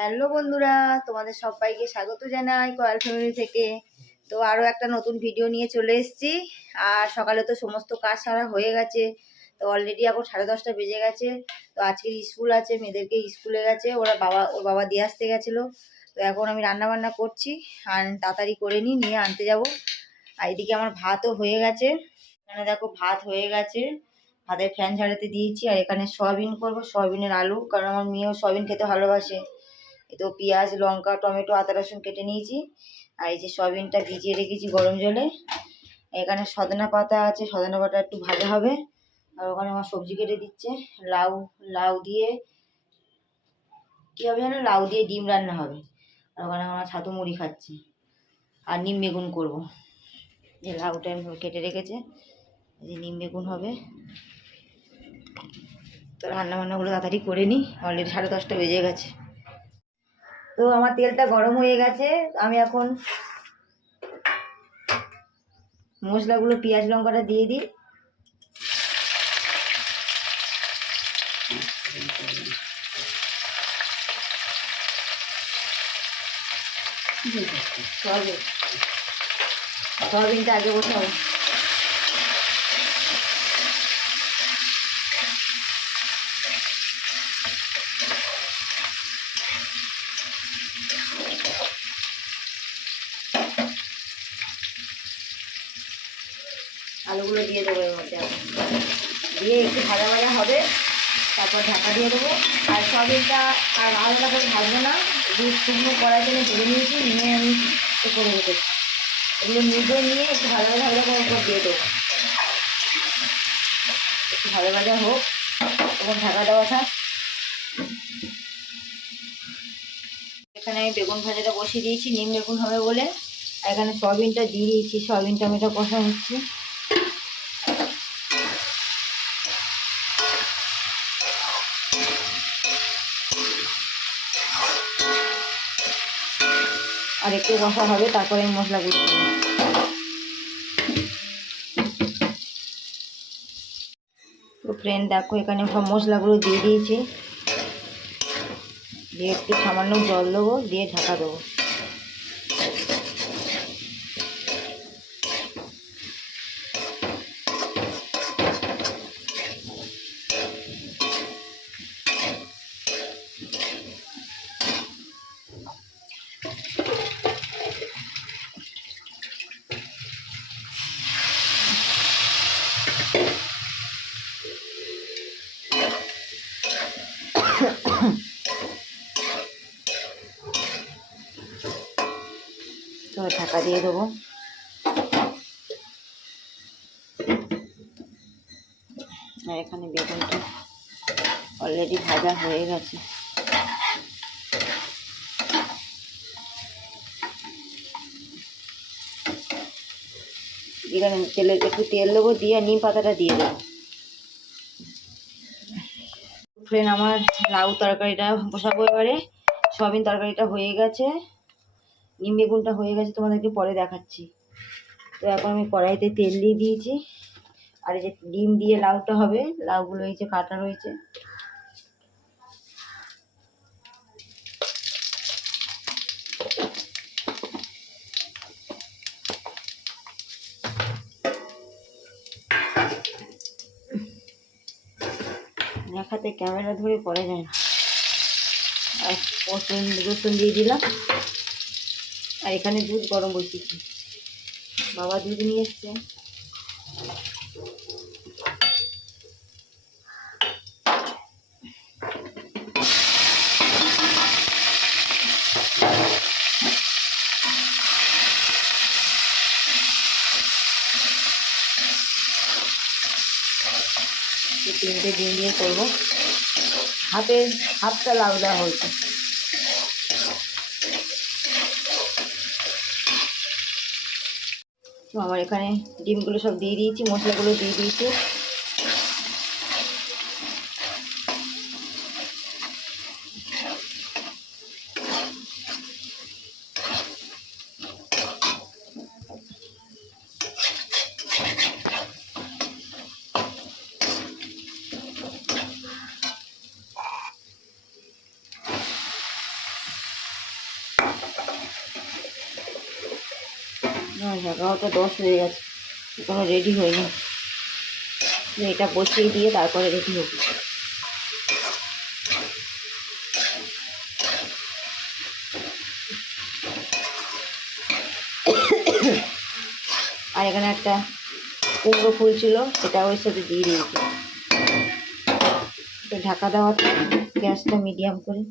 Hello বন্ধুরা, তোমাদের সবাইকে স্বাগত জানাই কয়াল ফ্যামিলি থেকে। তো আরও একটা নতুন ভিডিও নিয়ে চলে এসেছি। আর সকালে তো সমস্ত কাজ সারা হয়ে গেছে। তো অলরেডি এখন সাড়ে দশটা বেজে গেছে। তো আজকে স্কুল আছে, মেয়েদেরকে স্কুলে গেছে। ওরা বাবা, ওর বাবা দিয়ে আসতে গেছিল। তো এখন আমি রান্না বান্না করছি। আর তাড়াতাড়ি করে নিই, নিয়ে আনতে যাব। আর এদিকে আমার ভাতও হয়ে গেছে। এখানে দেখো ভাত হয়ে গেছে। ভাতের ফ্যান ঝাড়াতে দিয়েছি। আর এখানে সয়াবিন করব, সয়াবিনের আলু। কারণ আমার মেয়েও সয়াবিন খেতে ভালোবাসে। তো পেঁয়াজ, লঙ্কা, টমেটো, আদা, রসুন কেটে নিয়েছি। আর এই যে সয়াবিনটা ভিজিয়ে রেখেছি গরম জলে। এখানে সদনা পাতা আছে, সদনা পাতা একটু ভাজা হবে। আর ওখানে আমার সবজি কেটে দিচ্ছে। লাউ লাউ দিয়ে কী হবে জানো লাউ দিয়ে ডিম রান্না হবে। আর ওখানে আমার ছাতু মুড়ি খাচ্ছে। আর নিম বেগুন করব। যে লাউটা কেটে রেখেছে। যে নিম বেগুন হবে। তো রান্না বান্নাগুলো তাড়াতাড়ি করে নিই। অলরেডি সাড়ে দশটা বেজে গেছে। তো আমার তেলটা গরম হয়ে গেছে। আমি এখন মশলাগুলো, পেঁয়াজ লঙ্কাটা দিয়ে দিই। সয়াবিনটা আগে বসাবো। আলুগুলো দিয়ে দেবো এর মধ্যে দিয়ে একটু ভাজা ভাজা হবে, তারপর ঢাকা দিয়ে দেবো। আর সয়াবিনটা আর আলাদা করে ভাজবো না দুধ শুকনো কড়াই জন্য ভেজে নিয়েছি, নিয়ে আমি করে রেখেছি এগুলো নিজে নিয়ে একটু ভাজা ভাজা ভাজা করে উপর দিয়ে দেবো। একটু ভাজা ভাজা হোক, এবং ঢাকা দেওয়া থাক। এখানে আমি বেগুন ভাজাটা বসিয়ে দিয়েছি, নিম বেগুন হবে বলে। এখানে সয়াবিনটা দিয়ে দিয়েছি সয়াবিন টমেটো কষা হচ্ছে। আর একটু কষা হবে, তারপরে আমি মশলাগুলো তো ফ্রেন্ড দেখো এখানে সব মশলাগুলো দিয়ে দিয়েছি। দিয়ে একটু সামান্য জল দেবো, দিয়ে ঢাকা দেবো। তো ঢাকা দিয়ে দেবো। আর এখানে বেগুনটা অলরেডি ভাজা হয়ে গেছে। এখানে তেলে, একটু তেল দেবো, দিয়ে নিম পাতাটা দিয়ে দেবো। ফ্রেন্ড আমার লাউ তরকারিটা বসাবো এবারে। সয়াবিন তরকারিটা হয়ে গেছে। নিম বেগুনটা হয়ে গেছে তোমাদেরকে পরে দেখাচ্ছি। তো এখন আমি কড়াইতে তেল দিয়ে দিয়েছি। আর এই যে ডিম দিয়ে লাউটা হবে, লাউগুলো এই যে কাটা রয়েছে। ক্যামেরা ধরে পড়ে যায় না। আর দিয়ে দিলাম। আর এখানে দুধ গরম বসিয়েছি। বাবা দুধ নিয়ে এসছে। তিনটে ডিম দিয়ে করব। হাতে হাতটা লাউ দেওয়া হয়েছে। আমার এখানে ডিমগুলো সব দিয়ে দিয়েছি মশলাগুলো দিয়ে দিয়েছি। না এগারোটা দশ হয়ে গেছে। এখনও রেডি হয়নি। এটা বসিয়ে দিয়ে তারপরে রেডি হব। আর এখানে একটা কুমড়ো ফুল ছিল, সেটা ওর সাথে দিয়ে দিয়েছি। ঢাকা দেওয়া গ্যাসটা মিডিয়াম করে।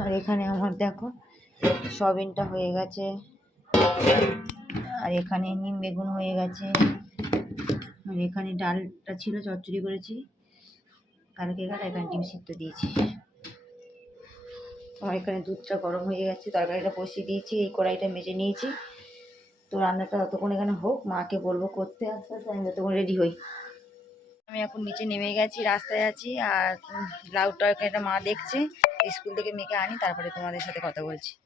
আর এখানে আমার দেখো সয়াবিনটা হয়ে গেছে। আর এখানে নিম বেগুন হয়ে গেছে। আর এখানে ডালটা ছিল, চচ্চড়ি করেছি। কালকে কাল এখানে ডিম সিদ্ধ দিয়েছি। আর এখানে দুধটা গরম হয়ে গেছে, তরকারিটা বসিয়ে দিয়েছি, এই কড়াইটা মেজে নিয়েছি। তো রান্নাটা ততক্ষণ এখানে হোক, মাকে বলব করতে। আস্তে আস্তে আমি ততক্ষণ রেডি হই। আমি এখন নিচে নেমে গেছি, রাস্তায় আছি, আর লাউ তরকারিটা মা দেখছে। স্কুল থেকে মেয়েকে আনি, তারপরে তোমাদের সাথে কথা বলছি।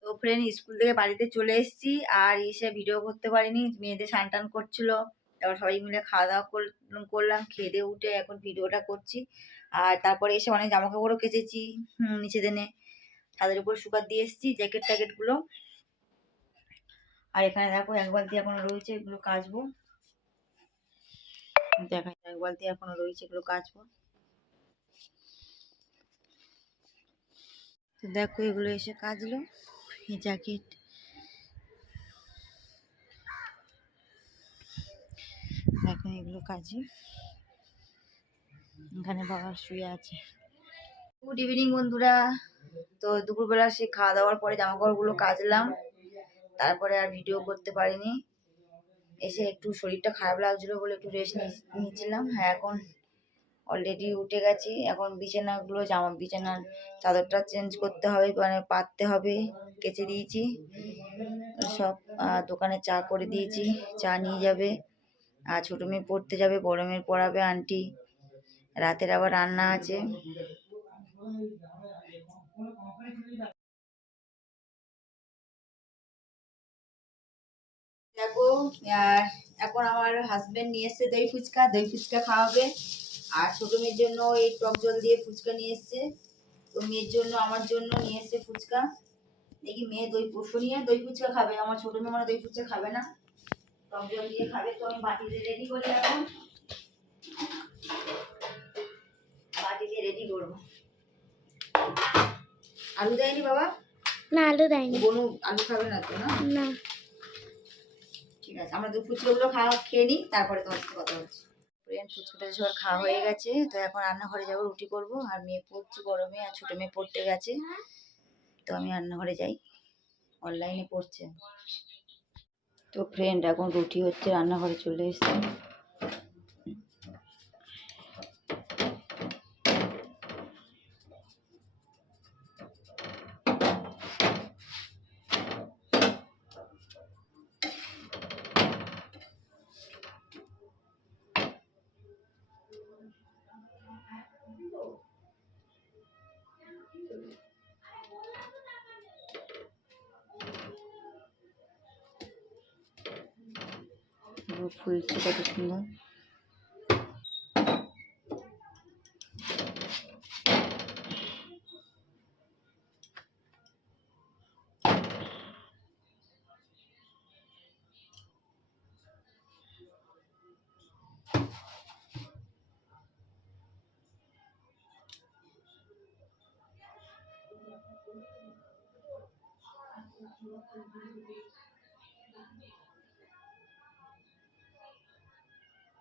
তো ফ্রেন্ড স্কুল থেকে বাড়িতে চলে এসেছি, আর এসে ভিডিও করতে পারিনি, মেয়েদের স্নান টান করছিল। তারপর সবাই মিলে খাওয়া দাওয়া কর- করলাম, খেয়ে উঠে এখন ভিডিওটা করছি। আর তারপরে এসে অনেক জামা কাপড়ও কেচেছি নিচে দেনে ছাদের উপর শুকাত দিয়ে এসেছি জ্যাকেট ট্যাকেটগুলো আর এখানে দেখো, এক বালতি এখনও রয়েছে, এগুলো কাচবো। দেখা এক বালতি এখনও রয়েছে, এগুলো কাচবো। তো দেখো এগুলো এসে কাচলো এই জ্যাকেট এখন এগুলো কাজে। এখানে বাবা শুয়ে আছে। গুড ইভিনিং বন্ধুরা। তো দুপুরবেলা সে খাওয়া দাওয়ার পরে জামা কাপড়গুলো কাচলাম তারপরে আর ভিডিও করতে পারিনি। এসে একটু শরীরটা খারাপ লাগছিল বলে একটু রেস্ট নিয়েছিলাম হ্যাঁ এখন অলরেডি উঠে গেছি। এখন বিছানাগুলো, জামা বিছানার চাদরটা চেঞ্জ করতে হবে মানে পাততে হবে, কেচে দিয়েছি। সব দোকানে চা করে দিয়েছি, চা নিয়ে যাবে। আর ছোটো মেয়ে পড়তে যাবে, বড় মেয়ে পড়াবে, আন্টি। রাতের আবার রান্না আছে। দেখো, আর এখন আমার হাজবেন্ড নিয়ে এসছে দই ফুচকা দই ফুচকা খাওয়াবে। আর ছোট মেয়ের জন্য এই টক জল দিয়ে ফুচকা নিয়ে এসছে। তো মেয়ের জন্য আমার জন্য নিয়ে এসছে ফুচকা। দেখি মেয়ে দই শুনিয়ে দই ফুচকা খাবে। আমার ছোট মেয়ে মানে দই ফুচকা খাবে না। টক জল দিয়ে খাবে। তো আমি বাটিতে রেডি করি এখন বাটিতে রেডি করব। আলু দেয়নি বাবা? না আলু দেয়নি। বনু আলু খাবে না তো না? না। ঠিক আছে আমরা তো ফুচকাগুলো খাওয়া খেয়ে নিই তারপরে তোমার সাথে কথা হচ্ছে প্রিয়ান ফুচকাটা সবার খাওয়া হয়ে গেছে। তো এখন রান্নাঘরে যাব, রুটি করব। আর মেয়ে পড়ছে গরমে আর ছোটো মেয়ে পড়তে গেছে। তো আমি রান্নাঘরে যাই। অনলাইনে পড়ছে। তো ফ্রেন্ড এখন রুটি হচ্ছে, রান্নাঘরে চলে এসছে। 이거 볼지가 됐나?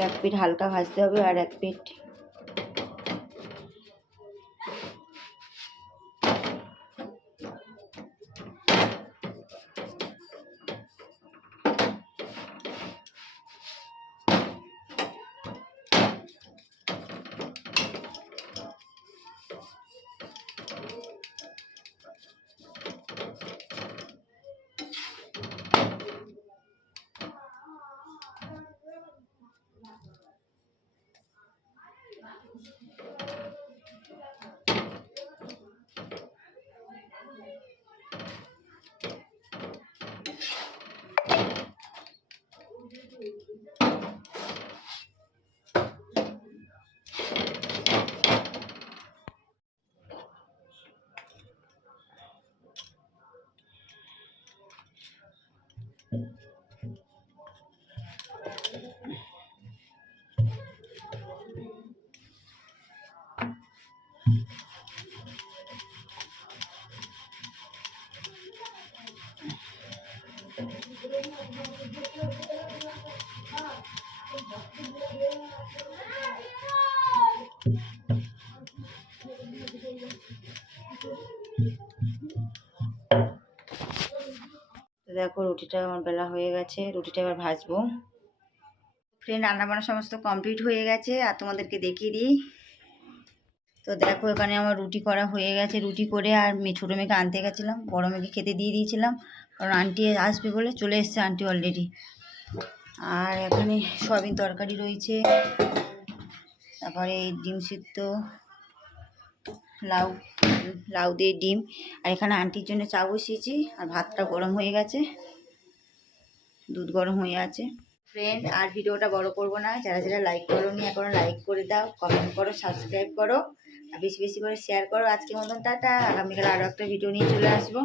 এক পিঠ হালকা ভাজতে হবে আর এক পিঠ দেখো, রুটিটা আমার বেলা হয়ে গেছে, রুটিটা এবার ভাজবো। ফ্রেন্ড রান্নাবান্না সমস্ত কমপ্লিট হয়ে গেছে, আর তোমাদেরকে দেখিয়ে দিই। তো দেখো, এখানে আমার রুটি করা হয়ে গেছে। রুটি করে আর মেয়ে ছোটো মেয়েকে আনতে গেছিলাম। বড় মেয়েকে খেতে দিয়ে দিয়েছিলাম। কারণ আন্টি আসবে বলে চলে এসছে আন্টি অলরেডি আর এখানে সয়াবিন তরকারি রয়েছে। তারপরে ডিম সিদ্ধ, লাউ লাউ দিয়ে ডিম। আর এখানে আন্টির জন্য চা বসিয়েছি। আর ভাতটা গরম হয়ে গেছে। দুধ গরম হয়ে আছে। ফ্রেন্ড আর ভিডিওটা বড় করব না। যারা যারা লাইক করো নি এখনও লাইক করে দাও। কমেন্ট করো সাবস্ক্রাইব করো। বেশি বেশি করে শেয়ার করো আজকের মতন, টাটা। আগামীকাল আরও একটা ভিডিও নিয়ে চলে আসব।